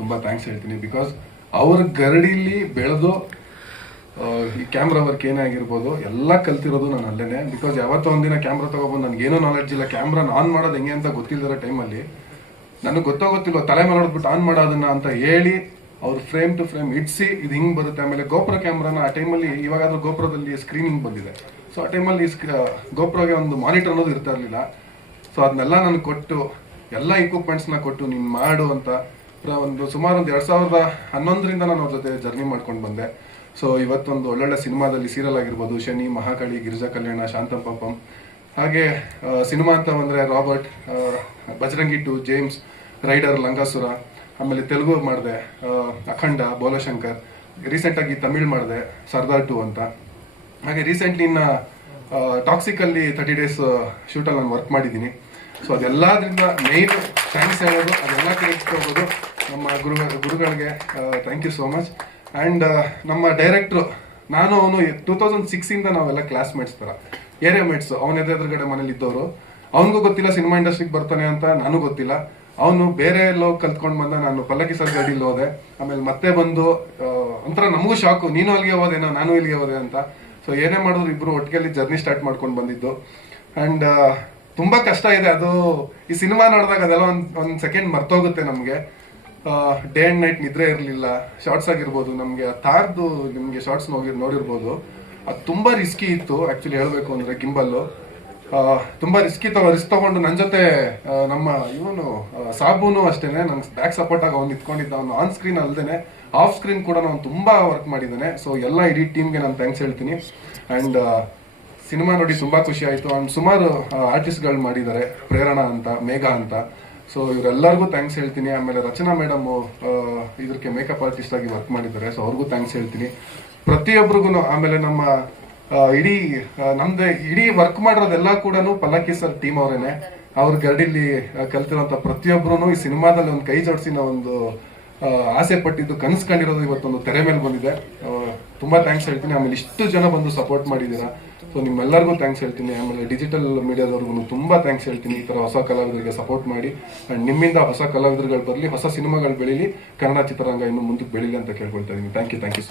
ತುಂಬ ಥ್ಯಾಂಕ್ಸ್ ಹೇಳ್ತೀನಿ. ಬಿಕಾಸ್ ಅವ್ರ ಗರಡಿಲಿ ಬೆಳೆದು ಈ ಕ್ಯಾಮ್ರಾ ವರ್ಕ್ ಏನೇ ಆಗಿರ್ಬೋದು ಎಲ್ಲ ಕಲ್ತಿರೋದು ನಾನು ಅಲ್ಲೇನೆ. ಬಿಕಾಸ್ ಯಾವತ್ತೋ ಒಂದಿನ ಕ್ಯಾಮ್ರಾ ತೊಗೊಬಂದು ನನಗೇನೋ ನಾಲೆಡ್ಜ್ ಇಲ್ಲ, ಕ್ಯಾಮ್ರಾನ ಆನ್ ಮಾಡೋದು ಹೆಂಗೆ ಅಂತ ಗೊತ್ತಿಲ್ಲದಿರೋ ಟೈಮಲ್ಲಿ ನನಗೆ ಗೊತ್ತಿಲ್ವ ತಲೆ ಮೇಲೆ ಹೊಡೆದ್ಬಿಟ್ಟು ಆನ್ ಮಾಡೋದನ್ನ ಅಂತ ಹೇಳಿ ಅವ್ರು ಫ್ರೇಮ್ ಟು ಫ್ರೇಮ್ ಇಡ್ಸಿ ಇದು ಹಿಂಗೆ ಬರುತ್ತೆ. ಆಮೇಲೆ ಗೋಪ್ರೋ ಕ್ಯಾಮ್ರಾನ ಆ ಟೈಮಲ್ಲಿ ಇವಾಗಾದ್ರೂ ಗೋಪ್ರೋದಲ್ಲಿ ಸ್ಕ್ರೀನಿಂಗ್ ಬಂದಿದೆ. ಸೊ ಆ ಟೈಮಲ್ಲಿ ಗೋಪ್ರೋಗೆ ಒಂದು ಮಾನಿಟರ್ ಅನ್ನೋದು ಇರ್ತಾ ಇರಲಿಲ್ಲ. ಸೊ ಅದನ್ನೆಲ್ಲ ನನಗೆ ಕೊಟ್ಟು ಎಲ್ಲ ಇಕ್ವಿಪ್ಮೆಂಟ್ಸ್ನ ಕೊಟ್ಟು ನೀನು ಮಾಡು ಅಂತ ಸುಮಾರು 2011ರಿಂದ ನಾನು ಅವ್ರ ಜೊತೆ ಜರ್ನಿ ಮಾಡ್ಕೊಂಡು ಬಂದೆ. ಸೊ ಇವತ್ತೊಂದು ಒಳ್ಳೊಳ್ಳೆ ಸಿನಿಮಾದಲ್ಲಿ ಸೀರಿಯಲ್ ಆಗಿರ್ಬೋದು, ಶನಿ, ಮಹಾಕಾಳಿ, ಗಿರಿಜಾ ಕಲ್ಯಾಣ, ಶಾಂತಂ ಪಾಪಂ, ಹಾಗೆ ಸಿನಿಮಾ ಅಂತ ಬಂದರೆ ರಾಬರ್ಟ್, ಬಜರಂಗಿ 2, ಜೇಮ್ಸ್, ರೈಡರ್, ಲಂಗಾಸುರ, ಆಮೇಲೆ ತೆಲುಗು ಮಾಡಿದೆ ಅಖಂಡ, ಬೋಲಶಂಕರ್, ರೀಸೆಂಟಾಗಿ ತಮಿಳ್ ಮಾಡಿದೆ ಸರ್ದಾರ್ 2 ಅಂತ. ಹಾಗೆ ರೀಸೆಂಟ್ಲಿ ಇನ್ನು ಟಾಕ್ಸಿಕಲ್ಲಿ 30 days ಶೂಟಲ್ಲಿ ನಾನು ವರ್ಕ್ ಮಾಡಿದ್ದೀನಿ. ಸೊ ಅದೆಲ್ಲದ್ರಿಂದ ಮೇಯ್ನ್ ಥ್ಯಾಂಕ್ಸ್ ಹೇಳೋದು, ಅದೆಲ್ಲ ಕ್ರೆಡಿಟ್ ಹೋಗೋದು ನಮ್ಮ ಗುರುಗಳಿಗೆ. Thank you so much. And ನಮ್ಮ ಡೈರೆಕ್ಟ್ರು, ನಾನು ಅವನು 2006ಇಂದ ನಾವೆಲ್ಲ ಕ್ಲಾಸ್ಮೇಟ್ಸ್ ಥರ, ಏರಿಯಾ ಮೇಟ್ಸ್. ಅವನ ಎದುರುಗಡೆ ಮನೇಲಿ ಇದ್ದವರು. ಅವನಿಗೂ ಗೊತ್ತಿಲ್ಲ ಸಿನಿಮಾ ಇಂಡಸ್ಟ್ರಿಗೆ ಬರ್ತಾನೆ ಅಂತ, ನನಗೂ ಗೊತ್ತಿಲ್ಲ. ಅವನು ಬೇರೆ ಎಲ್ಲೋ ಕಲ್ತ್ಕೊಂಡು ಬಂದ, ನಾನು ಪಲ್ಲಕ್ಕಿ ಸರ್ ಗಾಡಿಲಿ ಹೋದೆ. ಆಮೇಲೆ ಮತ್ತೆ ಬಂದು ಒಂಥರ ನಮಗೂ ಶಾಕು, ನೀನು ಅಲ್ಲಿಗೆ ಹೋದೇನೋ, ನಾನು ಇಲ್ಲಿಗೆ ಹೋದೆ ಅಂತ. ಸೊ ಏನೇ ಮಾಡಿದ್ರು ಇಬ್ರು ಒಟ್ಟಿಗೆ ಜರ್ನಿ ಸ್ಟಾರ್ಟ್ ಮಾಡ್ಕೊಂಡು ಬಂದಿದ್ದು. ಆ್ಯಂಡ್ ತುಂಬ ಕಷ್ಟ ಇದೆ ಅದು. ಈ ಸಿನಿಮಾ ನೋಡಿದಾಗ ಅದೆಲ್ಲ ಒಂದು ಸೆಕೆಂಡ್ ಮರ್ತೋಗುತ್ತೆ ನಮಗೆ. ಡೇ ಆ್ಯಂಡ್ ನೈಟ್ ನಿದ್ರೆ ಇರಲಿಲ್ಲ. ಶಾರ್ಟ್ಸ್ ಆಗಿರ್ಬೋದು, ನಮಗೆ ತಾರ್ದು ನಿಮಗೆ ಶಾರ್ಟ್ಸ್ ನೋಡಿರ್ಬೋದು, ಅದು ತುಂಬ ರಿಸ್ಕಿ ಇತ್ತು. ಆ್ಯಕ್ಚುಲಿ ಹೇಳಬೇಕು ಅಂದರೆ ಗಿಂಬಲ್ಲು ತುಂಬ ರಿಸ್ಕ್ ತಗೊಂಡು ನನ್ನ ಜೊತೆ ನಮ್ಮ ಇವನು ಸಾಬೂನು ಅಷ್ಟೇನೆ ನಂಗೆ ಬ್ಯಾಕ್ ಸಪೋರ್ಟ್ ಆಗಿ ಅವ್ನು ನಿಂತ್ಕೊಂಡಿದ್ದ. ಅವನು ಆನ್ ಸ್ಕ್ರೀನ್ ಅಲ್ಲದೆ ಆಫ್ ಸ್ಕ್ರೀನ್ ಕೂಡ ಅವ್ನು ತುಂಬ ವರ್ಕ್ ಮಾಡಿದ್ದಾನೆ. ಸೊ ಎಲ್ಲ ಇಡೀ ಟೀಮ್ಗೆ ನಾನು ಥ್ಯಾಂಕ್ಸ್ ಹೇಳ್ತೀನಿ. ಆ್ಯಂಡ್ ಸಿನಿಮಾ ನೋಡಿ ತುಂಬ ಖುಷಿ ಆಯಿತು. ಆ್ಯಂಡ್ ಸುಮಾರು ಆರ್ಟಿಸ್ಟ್ಗಳು ಮಾಡಿದ್ದಾರೆ, ಪ್ರೇರಣಾ ಅಂತ, ಮೇಘಾ ಅಂತ. ಸೊ ಇವರೆಲ್ಲರಿಗೂ ಥ್ಯಾಂಕ್ಸ್ ಹೇಳ್ತೀನಿ. ಆಮೇಲೆ ರಚನಾ ಮೇಡಮು ಇದಕ್ಕೆ ಮೇಕಪ್ ಆರ್ಟಿಸ್ಟ್ ಆಗಿ ವರ್ಕ್ ಮಾಡಿದ್ದಾರೆ. ಸೊ ಅವ್ರಿಗೂ ಥ್ಯಾಂಕ್ಸ್ ಹೇಳ್ತೀನಿ, ಪ್ರತಿಯೊಬ್ಬರಿಗೂ. ಆಮೇಲೆ ನಮ್ಮ ಇಡೀ ವರ್ಕ್ ಮಾಡಿರೋದೆಲ್ಲ ಕೂಡ ಪಲ್ಲಕ್ಕಿ ಸರ್ ಟೀಮ್ ಅವರೇನೆ. ಅವ್ರ ಗರಡಿಲಿ ಕಲ್ತಿರೋಂಥ ಪ್ರತಿಯೊಬ್ಬರು ಈ ಸಿನಿಮಾದಲ್ಲಿ ಒಂದು ಕೈ ಜೋಡಿಸಿ ಒಂದು ಆಸೆ ಪಟ್ಟಿದ್ದು, ಕನಸು ಕಂಡಿರೋದು ಇವತ್ತೊಂದು ತೆರೆ ಮೇಲೆ ಬಂದಿದೆ. ತುಂಬ ಥ್ಯಾಂಕ್ಸ್ ಹೇಳ್ತೀನಿ. ಆಮೇಲೆ ಇಷ್ಟು ಜನ ಬಂದು ಸಪೋರ್ಟ್ ಮಾಡಿದ್ದೀರಾ. ಸೊ ನಿಮ್ಮೆಲ್ಲರಿಗೂ ಥ್ಯಾಂಕ್ಸ್ ಹೇಳ್ತೀನಿ. ಆಮೇಲೆ ಡಿಜಿಟಲ್ ಮೀಡಿಯಾದವ್ರಿಗೂ ತುಂಬ ಥ್ಯಾಂಕ್ಸ್ ಹೇಳ್ತೀನಿ. ಈ ಥರ ಹೊಸ ಕಲಾವಿದರಿಗೆ ಸಪೋರ್ಟ್ ಮಾಡಿ, ಆ್ಯಂಡ್ ನಿಮ್ಮಿಂದ ಹೊಸ ಕಲಾವಿದರುಗಳು ಬರಲಿ, ಹೊಸ ಸಿನಿಮಾಗಳು ಬೆಳೀಲಿ, ಕನ್ನಡ ಚಿತ್ರರಂಗ ಇನ್ನು ಮುಂದಕ್ಕೆ ಬೆಳೀಲಿ ಅಂತ ಕೇಳ್ಕೊಳ್ತಾ ಇದ್ದೀನಿ. Thank you.